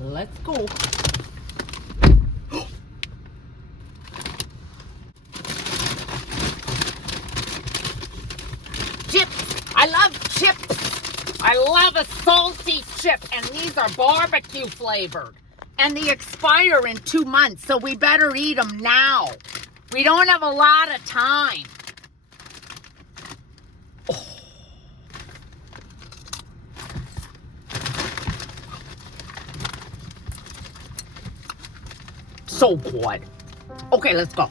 Let's go. Chips. I love chips. I love a salty chip, and these are barbecue flavored. And they expire in 2 months, so we better eat them now. We don't have a lot of time. Oh. So good. Okay, let's go.